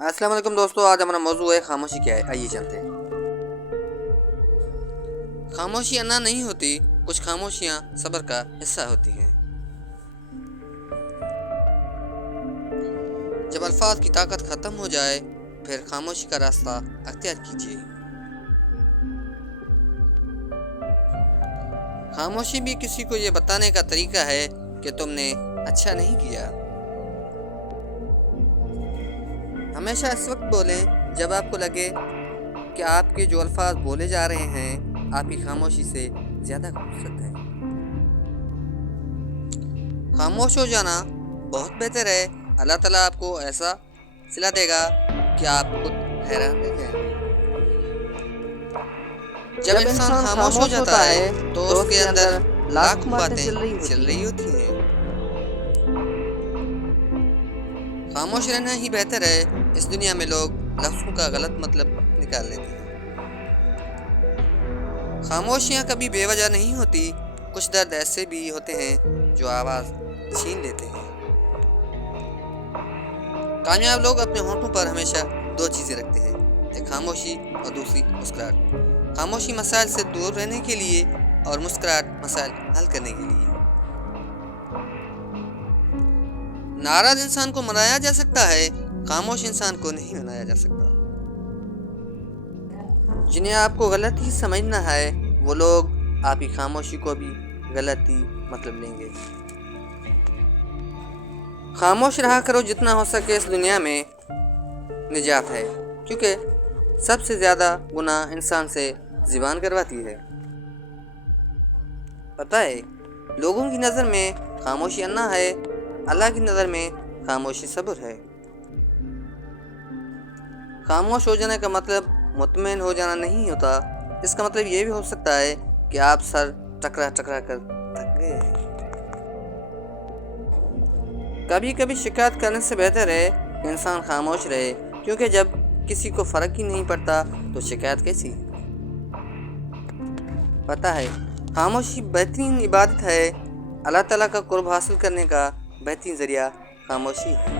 السلام علیکم دوستو، آج ہمارا موضوع ہے خاموشی کیا ہے. آئیے چلتے ہیں. خاموشی انا نہیں ہوتی، کچھ خاموشیاں صبر کا حصہ ہوتی ہیں. جب الفاظ کی طاقت ختم ہو جائے پھر خاموشی کا راستہ اختیار کیجیے. خاموشی بھی کسی کو یہ بتانے کا طریقہ ہے کہ تم نے اچھا نہیں کیا. ہمیشہ اس وقت بولیں جب آپ کو لگے کہ آپ کے جو الفاظ بولے جا رہے ہیں آپ کی خاموشی سے زیادہ خوبصورت ہے. خاموش ہو جانا بہت بہتر ہے. اللہ تعالیٰ آپ کو ایسا صلہ دے گا کہ آپ خود حیران رہ جائیں گے. جب انسان خاموش ہو جاتا ہے تو اس کے اندر لاکھوں باتیں چل رہی ہوتی ہیں. خاموش رہنا ہی بہتر ہے. اس دنیا میں لوگ لفظوں کا غلط مطلب نکال لیتے ہیں. خاموشیاں کبھی بے وجہ نہیں ہوتی. کچھ درد ایسے بھی ہوتے ہیں جو آواز چھین لیتے ہیں. کامیاب لوگ اپنے ہونٹوں پر ہمیشہ دو چیزیں رکھتے ہیں، ایک خاموشی اور دوسری مسکراہٹ. خاموشی مسائل سے دور رہنے کے لیے اور مسکراہٹ مسائل حل کرنے کے لیے. ناراض انسان کو منایا جا سکتا ہے، خاموش انسان کو نہیں منایا جا سکتا. جنہیں آپ کو غلط ہی سمجھنا ہے وہ لوگ آپ کی خاموشی کو بھی غلط ہی مطلب لیں گے. خاموش رہا کرو جتنا ہو سکے. اس دنیا میں نجات ہے، کیونکہ سب سے زیادہ گناہ انسان سے زبان کرواتی ہے. پتہ ہے لوگوں کی نظر میں خاموشی انا ہے، اللہ کی نظر میں خاموشی صبر ہے. خاموش ہو جانے کا مطلب مطمئن ہو جانا نہیں ہوتا. اس کا مطلب یہ بھی ہو سکتا ہے کہ آپ سر ٹکرا کر تھک گئے ہیں. کبھی کبھی شکایت کرنے سے بہتر ہے کہ انسان خاموش رہے، کیونکہ جب کسی کو فرق ہی نہیں پڑتا تو شکایت کیسی؟ پتہ ہے خاموشی بہترین عبادت ہے. اللہ تعالیٰ کا قرب حاصل کرنے کا بہترین ذریعہ خاموشی ہے.